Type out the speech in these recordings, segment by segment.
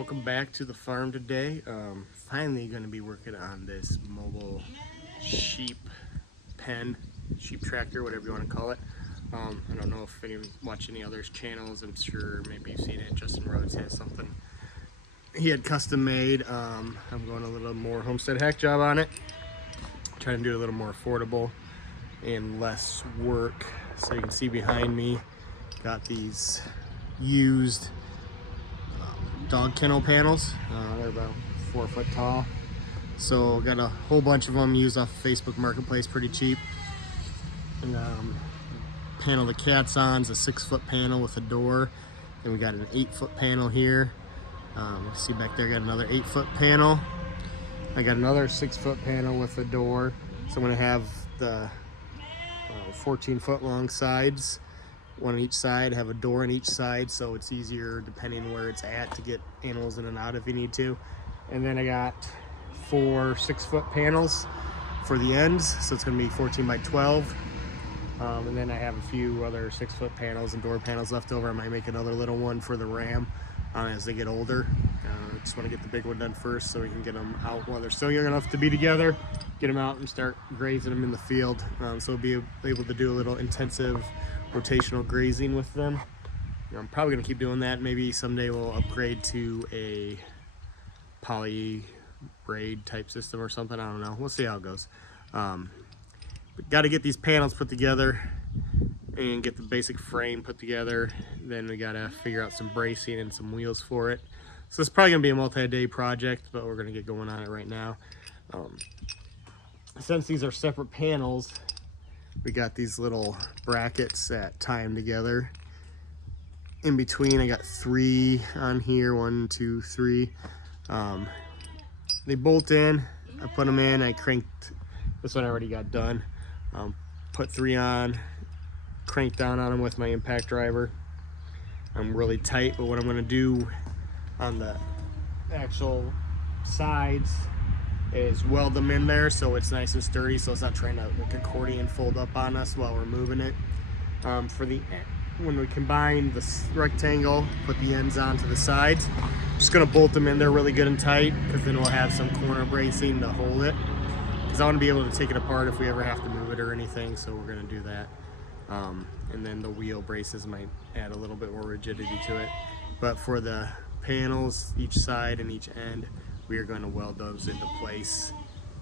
Welcome back to the farm today. Finally going to be working on this mobile sheep pen, sheep tractor, whatever you want to call it. I don't know if you watch any others channels. I'm sure maybe you've seen it. Justin Rhodes has something he had custom made. I'm going a little more homestead hack job on it, trying to do it a little more affordable and less work. So you can see behind me, got these used dog kennel panels. They're about 4 foot tall. So got a whole bunch of them used off Facebook Marketplace, pretty cheap. And panel the cat's on is a 6 foot panel with a door. Then we got an 8 foot panel here. See back there, got another 8 foot panel. I got another 6 foot panel with a door. So I'm gonna have the 14 foot long sides, one on each side, have a door on each side, so it's easier depending where it's at to get animals in and out if you need to. And then I got 4 6 foot panels for the ends, so it's going to be 14 by 12. And then I have a few other 6 foot panels and door panels left over. I might make another little one for the ram as they get older. I just want to get the big one done first so we can get them out while they're still young enough to be together, get them out and start grazing them in the field. So we'll be able to do a little intensive rotational grazing with them. I'm probably going to keep doing that. Maybe someday we'll upgrade to a poly braid type system or something. I don't know. We'll see how it goes. But got to get these panels put together and get the basic frame put together. Then we got to figure out some bracing and some wheels for it. So it's probably going to be a multi-day project, but we're going to get going on it right now. Since these are separate panels, we got these little brackets that tie them together. In between, I got 3 on here, 1, 2, 3. They bolt in, I put them in, I cranked, this one I already got done. Put 3 on, cranked down on them with my impact driver. I'm really tight, but what I'm gonna do on the actual sides is weld them in there so it's nice and sturdy, so it's not trying to like accordion fold up on us while we're moving it. For the when we combine the rectangle, put the ends onto the sides, just gonna bolt them in there really good and tight, because then we'll have some corner bracing to hold it, because I want to be able to take it apart if we ever have to move it or anything. So we're gonna do that. And then the wheel braces might add a little bit more rigidity to it, but for the panels each side and each end, we are going to weld those into place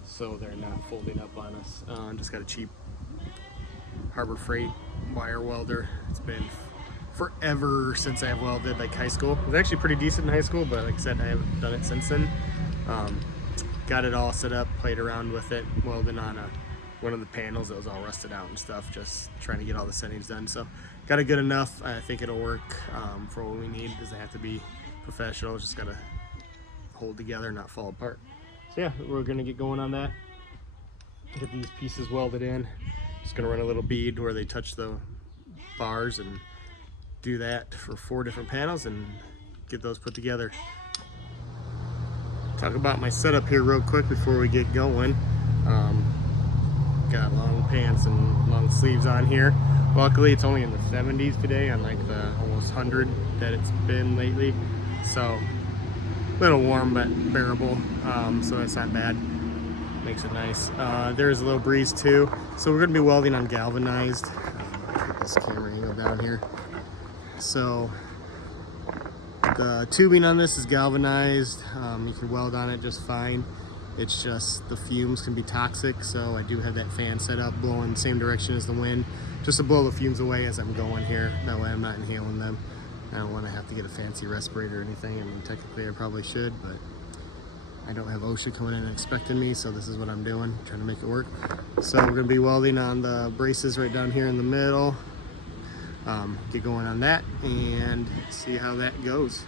so they're not folding up on us. Just got a cheap Harbor Freight wire welder. It's been forever since I've welded, like high school. It was actually pretty decent in high school, but like I said, I haven't done it since then. Got it all set up, played around with it, welding on one of the panels that was all rusted out and stuff, just trying to get all the settings done. So got it good enough. I think it'll work for what we need. Doesn't have to be professional, just gotta hold together, not fall apart. So yeah, we're gonna get going on that. Get these pieces welded in. Just gonna run a little bead where they touch the bars and do that for 4 different panels and get those put together. Talk about my setup here real quick before we get going. Got long pants and long sleeves on here. Luckily it's only in the 70s today, unlike the almost 100 that it's been lately. So a little warm but bearable, so that's not bad. Makes it nice. There's a little breeze too. So we're going to be welding on galvanized. Get this camera angle down here. So the tubing on this is galvanized. You can weld on it just fine. It's just the fumes can be toxic, so I do have that fan set up blowing the same direction as the wind, just to blow the fumes away as I'm going here. That way I'm not inhaling them. I don't want to have to get a fancy respirator or anything. I mean, technically I probably should, but I don't have OSHA coming in and inspecting me, so this is what I'm doing, trying to make it work. So we're going to be welding on the braces right down here in the middle. Get going on that and see how that goes.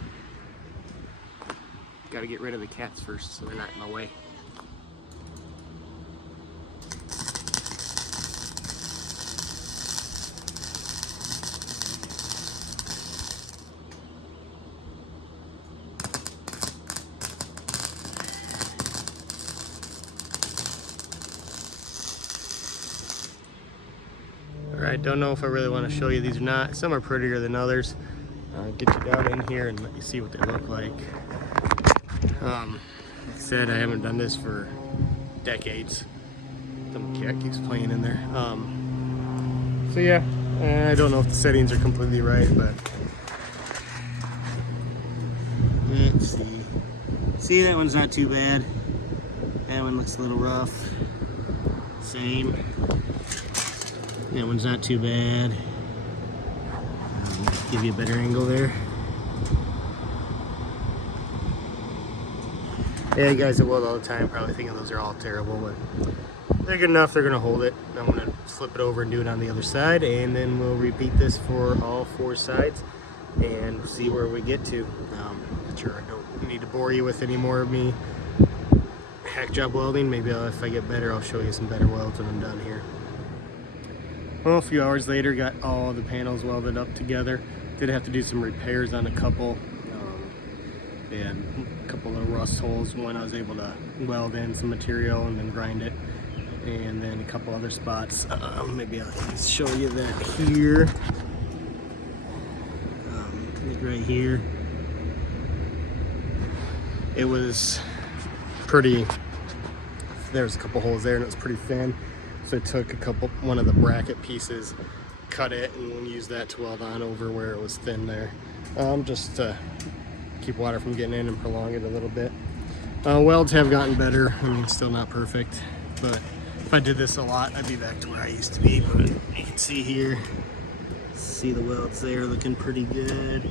Got to get rid of the cats first so they're not in my way. I don't know if I really want to show you these or not. Some are prettier than others. Get you down in here and let you see what they look like. Like I said, I haven't done this for decades. Some cat keeps playing in there. So yeah, I don't know if the settings are completely right, but let's see. See, that one's not too bad. That one looks a little rough. Same. That one's not too bad. Give you a better angle there. Yeah, you guys that weld all the time probably thinking those are all terrible, but they're good enough. They're gonna hold it. I'm gonna flip it over and do it on the other side, and then we'll repeat this for all 4 sides and see where we get to. Sure, I don't need to bore you with any more of me hack job welding. Maybe if I get better, I'll show you some better welds when I'm done here. Well, a few hours later, got all the panels welded up together. Did have to do some repairs on a couple. They had a couple of rust holes. One I was able to weld in some material and then grind it. And then a couple other spots. Maybe I'll show you that here. Like right here. It was pretty, there's a couple holes there and it was pretty thin. So I took one of the bracket pieces, cut it, and used that to weld on over where it was thin there. Just to keep water from getting in and prolong it a little bit. Welds have gotten better. I mean, still not perfect, but if I did this a lot, I'd be back to where I used to be. But you can see here, see the welds there looking pretty good.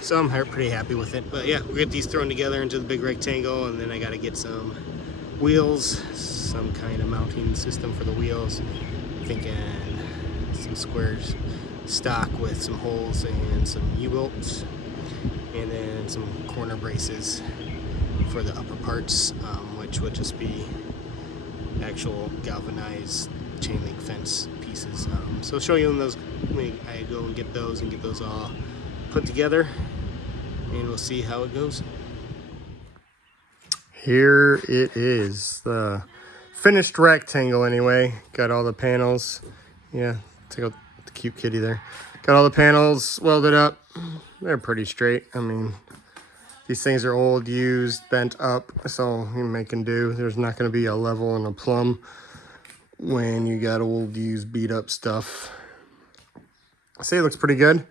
So I'm pretty happy with it. But yeah, we'll get these thrown together into the big rectangle, and then I got to get some wheels, some kind of mounting system for the wheels. Thinking some squares stock with some holes and some U-bolts, and then some corner braces for the upper parts, which would just be actual galvanized chain link fence pieces. So I'll show you those when I go and get those all put together, and we'll see how it goes. Here it is, the finished rectangle anyway. Got all the panels. Yeah, take out the cute kitty there. Got all the panels welded up. They're pretty straight. I mean, these things are old, used, bent up, so you make and do. There's not going to be a level and a plumb when you got old, used, beat up stuff. I say it looks pretty good.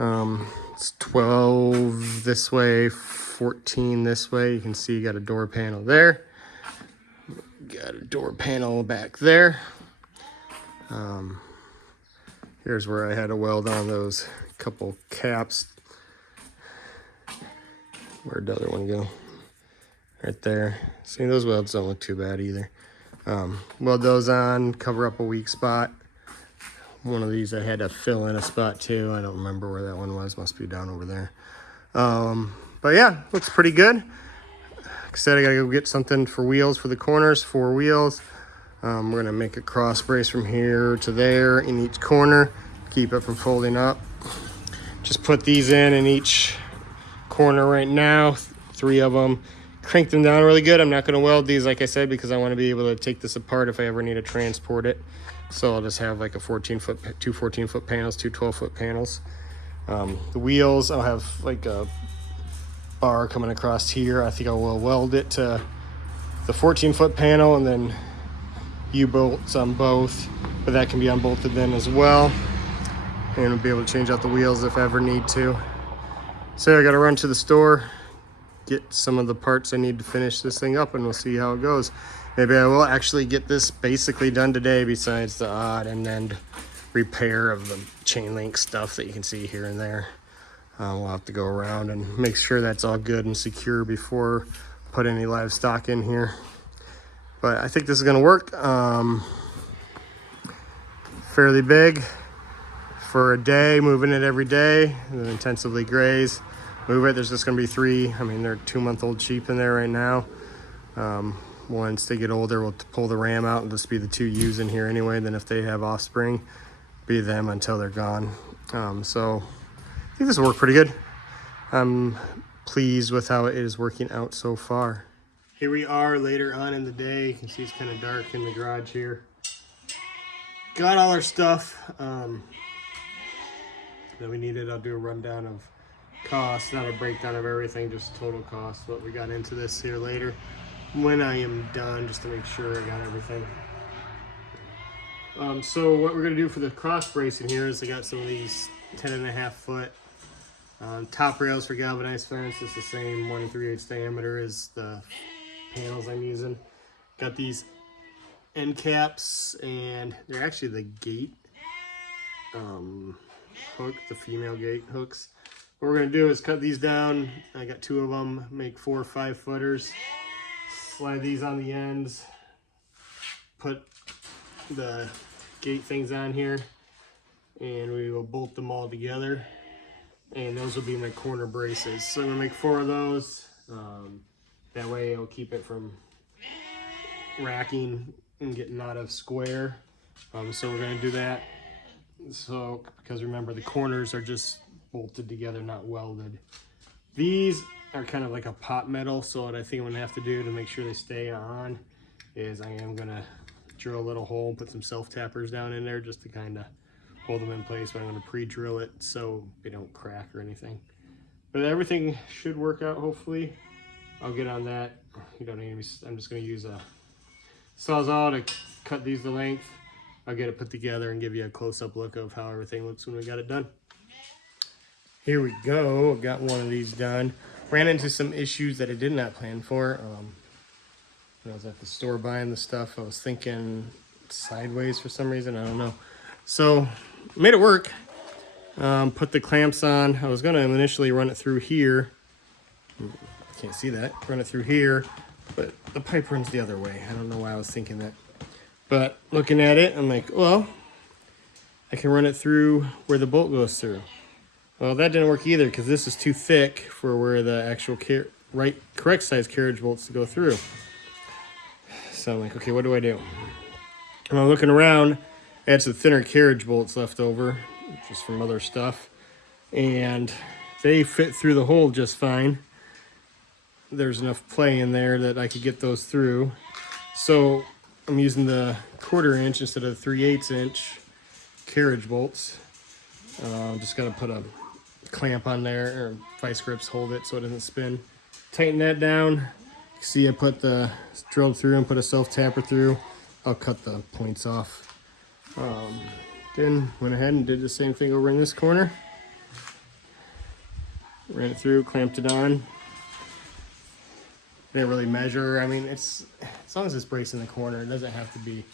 It's 12 this way, 14 this way. You can see you got a door panel there. Got a door panel back there. Here's where I had to weld on those couple caps. Where'd the other one go? Right there. See, those welds don't look too bad either. Weld those on, cover up a weak spot. One of these I had to fill in a spot too. I don't remember where that one was. Must be down over there. But yeah, looks pretty good. Like I said, I gotta go get something for wheels for the corners, 4 wheels. We're gonna make a cross brace from here to there in each corner, keep it from folding up. Just put these in each corner right now, 3 of them. Crank them down really good. I'm not gonna weld these, like I said, because I wanna be able to take this apart if I ever need to transport it. So I'll just have like a 14-foot, 2 14-foot panels, 2 12-foot panels. The wheels, I'll have like a bar coming across here. I think I will weld it to the 14-foot panel and then U-bolts on both, but that can be unbolted then as well. And we'll be able to change out the wheels if I ever need to. So I gotta run to the store, get some of the parts I need to finish this thing up, and we'll see how it goes. Maybe I will actually get this basically done today, besides the odd and end repair of the chain link stuff that you can see here and there. We'll have to go around and make sure that's all good and secure before put any livestock in here. But I think this is gonna work. Fairly big for a day, moving it every day, and then intensively graze. Move it, there's just gonna be 3, I mean, they're 2-month-old sheep in there right now. Once they get older, we'll pull the ram out and just be the 2 ewes in here anyway. Then if they have offspring, be them until they're gone. So I think this will work pretty good. I'm pleased with how it is working out so far. Here we are later on in the day. You can see it's kind of dark in the garage here. Got all our stuff that we needed. I'll do a rundown of cost, not a breakdown of everything, just total cost, what we got into this here later when I am done, just to make sure I got everything. So what we're going to do for the cross bracing here is I got some of these 10.5 foot top rails for galvanized fence. It's the same 1 3/8 diameter as the panels I'm using. Got these end caps, and they're actually the gate hook, the female gate hooks. What we're going to do is cut these down. I got 2 of them, make 4 or 5 footers. Slide these on the ends. Put the gate things on here, and we will bolt them all together. And those will be my corner braces. So I'm going to make 4 of those. That way it'll keep it from racking and getting out of square. So we're going to do that. So, because remember, the corners are just bolted together, not welded. These are kind of like a pot metal, so what I think I'm going to have to do to make sure they stay on is I am going to drill a little hole, put some self-tappers down in there just to kind of hold them in place, but I'm going to pre-drill it so they don't crack or anything. But everything should work out, hopefully. I'll get on that. You don't need me. I'm just going to use a Sawzall to cut these to length. I'll get it put together and give you a close-up look of how everything looks when we got it done. Here we go. I got one of these done. Ran into some issues that I did not plan for. When I was at the store buying the stuff, I was thinking sideways for some reason. I don't know. So made it work. Put the clamps on. I was going to initially run it through here. Can't see that. Run it through here, but the pipe runs the other way. I don't know why I was thinking that. But looking at it, I'm like, well, I can run it through where the bolt goes through. Well, that didn't work either because this is too thick for where the actual correct size carriage bolts to go through. So I'm like, okay, what do I do? And I'm looking around. I had some thinner carriage bolts left over, just from other stuff, and they fit through the hole just fine. There's enough play in there that I could get those through. So I'm using the 1/4 inch instead of the 3/8 inch carriage bolts. Just got to put a clamp on there, or vice grips hold it so it doesn't spin. Tighten that down. You can see I put the drilled through and put a self tapper through. I'll cut the points off. Then went ahead and did the same thing over in this corner. Ran it through, clamped it on. Didn't really measure. I mean, it's as long as it's bracing the corner, it doesn't have to be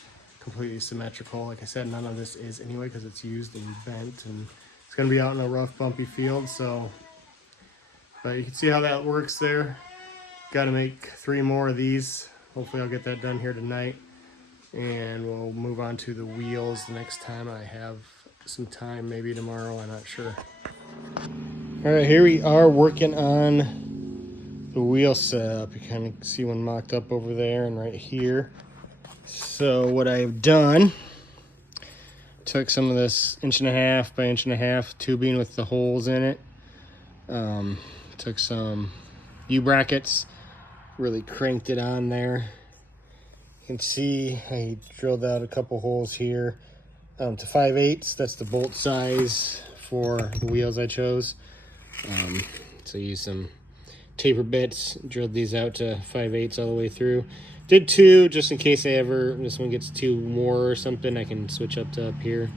completely symmetrical. Like I said, none of this is anyway because it's used and bent, and it's going to be out in a rough, bumpy field. So, but you can see how that works there. Got to make 3 more of these. Hopefully, I'll get that done here tonight, and we'll move on to the wheels the next time I have some time. Maybe tomorrow. I'm not sure. All right, here we are working on the wheel setup. You kind of see one mocked up over there and right here. So what I've done, took some of this 1.5 by 1.5 tubing with the holes in it. Took some U-brackets, really cranked it on there. You can see I drilled out a couple holes here to 5/8. That's the bolt size for the wheels I chose. So use some taper bits, drilled these out to 5/8 all the way through. Did 2 just in case this one gets 2 more or something, I can switch up to up here.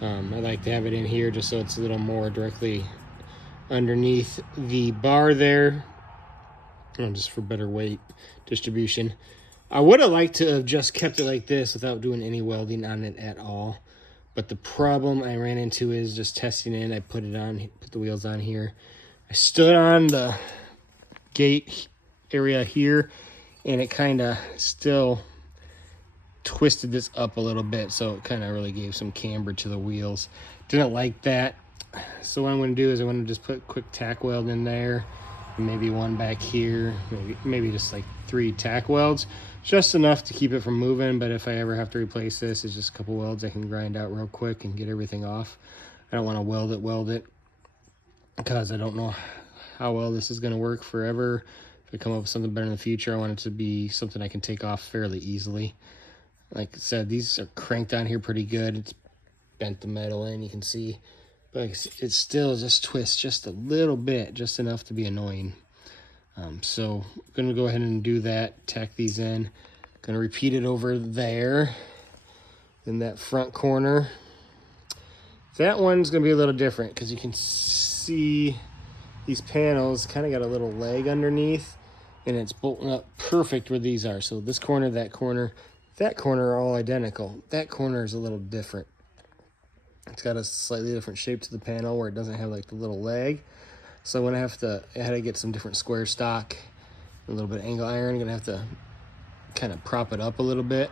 I like to have it in here just so it's a little more directly underneath the bar there, just for better weight distribution. I would have liked to have just kept it like this without doing any welding on it at all, but the problem I ran into is just testing it. I put the wheels on here. I stood on the gate area here, and it kind of still twisted this up a little bit, so it kind of really gave some camber to the wheels. Didn't like that, so what I'm going to do is I'm going to just put a quick tack weld in there, and maybe one back here, maybe just like 3 tack welds, just enough to keep it from moving. But if I ever have to replace this, it's just a couple welds I can grind out real quick and get everything off. I don't want to weld it because I don't know how well this is going to work forever. If I come up with something better in the future, I want it to be something I can take off fairly easily. Like I said, these are cranked on here pretty good. It's bent the metal in, you can see. but it still just twists just a little bit, just enough to be annoying. So I'm gonna go ahead and do that, tack these in. Gonna repeat it over there in that front corner. That one's gonna be a little different because you can see these panels kind of got a little leg underneath, and it's bolting up perfect where these are. So this corner, that corner are all identical. That corner is a little different. It's got a slightly different shape to the panel where it doesn't have like the little leg. So I had to get some different square stock, a little bit of angle iron. I'm gonna have to kind of prop it up a little bit,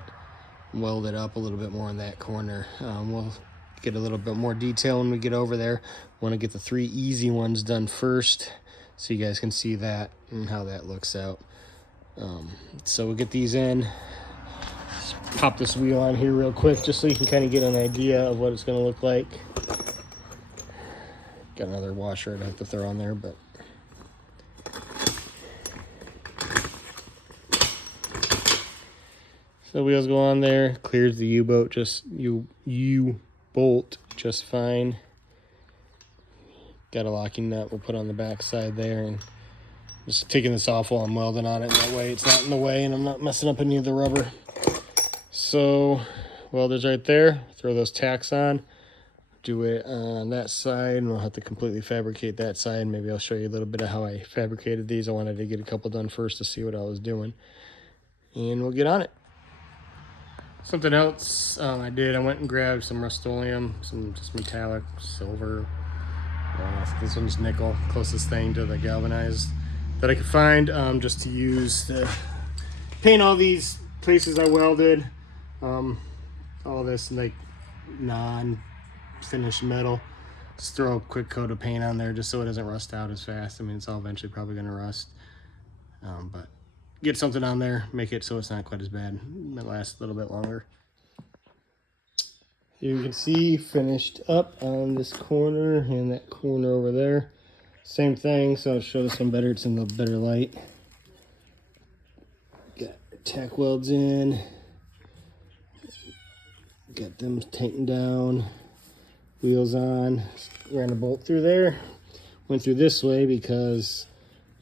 weld it up a little bit more in that corner. We'll get a little bit more detail when we get over there. Want to get the 3 easy ones done first so you guys can see that and how that looks out. So we'll get these in. Just pop this wheel on here real quick just so you can kind of get an idea of what it's going to look like. Got another washer I'd have to throw on there, but so the wheels go on there, clears the U-bolt just fine. Got a locking nut we'll put on the back side there, and just taking this off while I'm welding on it. That way it's not in the way and I'm not messing up any of the rubber. So welder's right there. Throw those tacks on. Do it on that side, and we'll have to completely fabricate that side. Maybe I'll show you a little bit of how I fabricated these. I wanted to get a couple done first to see what I was doing, and we'll get on it. Something else I went and grabbed some Rust-Oleum, some just metallic silver. This one's nickel, closest thing to the galvanized that I could find, just to use to paint all these places I welded. All this like non-finished metal. Just throw a quick coat of paint on there just so it doesn't rust out as fast. I mean, it's all eventually probably going to rust, but get something on there, make it so it's not quite as bad. It lasts a little bit longer. Here you can see finished up on this corner and that corner over there. Same thing, so I'll show this one better. It's in the better light. Got tack welds in. Got them tightened down. Wheels on. Ran a bolt through there. Went through this way because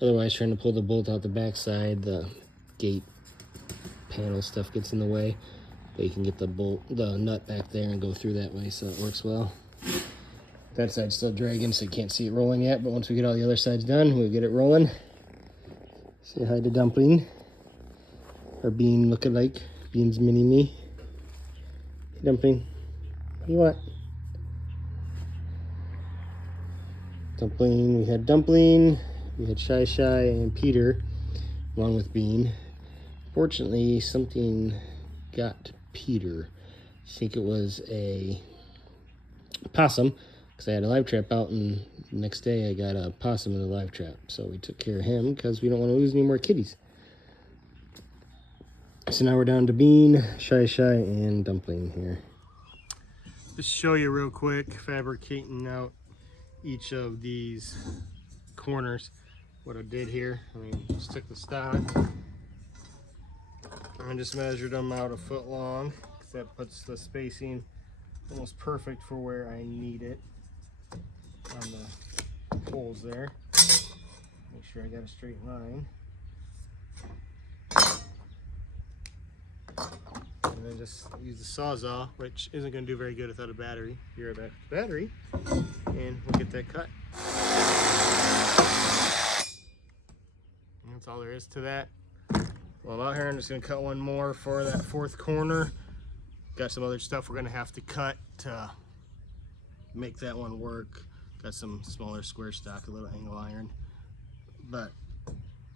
otherwise trying to pull the bolt out the backside, the gate panel stuff gets in the way. But you can get the nut back there and go through that way, so it works well. That side's still dragging, so you can't see it rolling yet, but once we get all the other sides done, we'll get it rolling. Say hi to Dumpling, our bean lookalike. Bean's mini-me. Dumpling, what do you want? Dumpling, we had Dumpling, we had Shy Shy and Peter, along with Bean. Fortunately, something got Peter. I think it was a possum, because I had a live trap out, and the next day I got a possum in the live trap. So we took care of him because we don't want to lose any more kitties. So now we're down to Bean, Shy Shy, and Dumpling here. Just show you real quick, fabricating out each of these corners. What I did here, I mean, just took the stock and just measured them out a foot long, because that puts the spacing almost perfect for where I need it on the holes there. Make sure I got a straight line. And then just use the Sawzall, which isn't going to do very good without a battery. Here are that battery, and we'll get that cut. And that's all there is to that. While I'm out here, I'm just going to cut one more for that fourth corner. Got some other stuff we're going to have to cut to make that one work. Got some smaller square stock, a little angle iron. But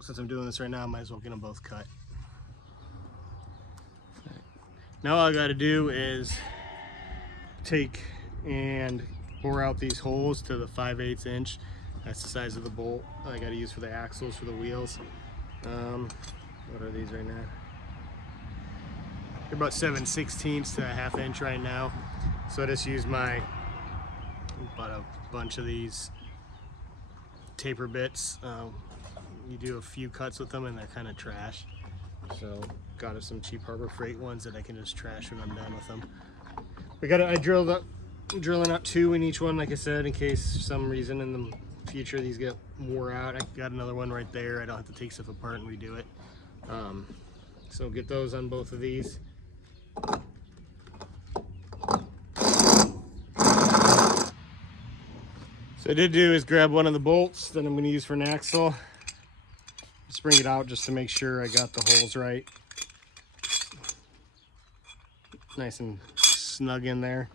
since I'm doing this right now, I might as well get them both cut. Now all I got to do is take and bore out these holes to the 5/8 inch. That's the size of the bolt I got to use for the axles for the wheels. What are these right now? They're about 7/16 to a 1/2 inch right now. So I just use bought a bunch of these taper bits. You do a few cuts with them and they're kind of trash. So got us some cheap Harbor Freight ones that I can just trash when I'm done with them. I drilled up I'm drilling out 2 in each one, like I said, in case for some reason in the future these get wore out. I got another one right there. I don't have to take stuff apart and redo it. So get those on both of these. So I did do is grab one of the bolts that I'm going to use for an axle. Just bring it out just to make sure I got the holes right. Nice and snug in there.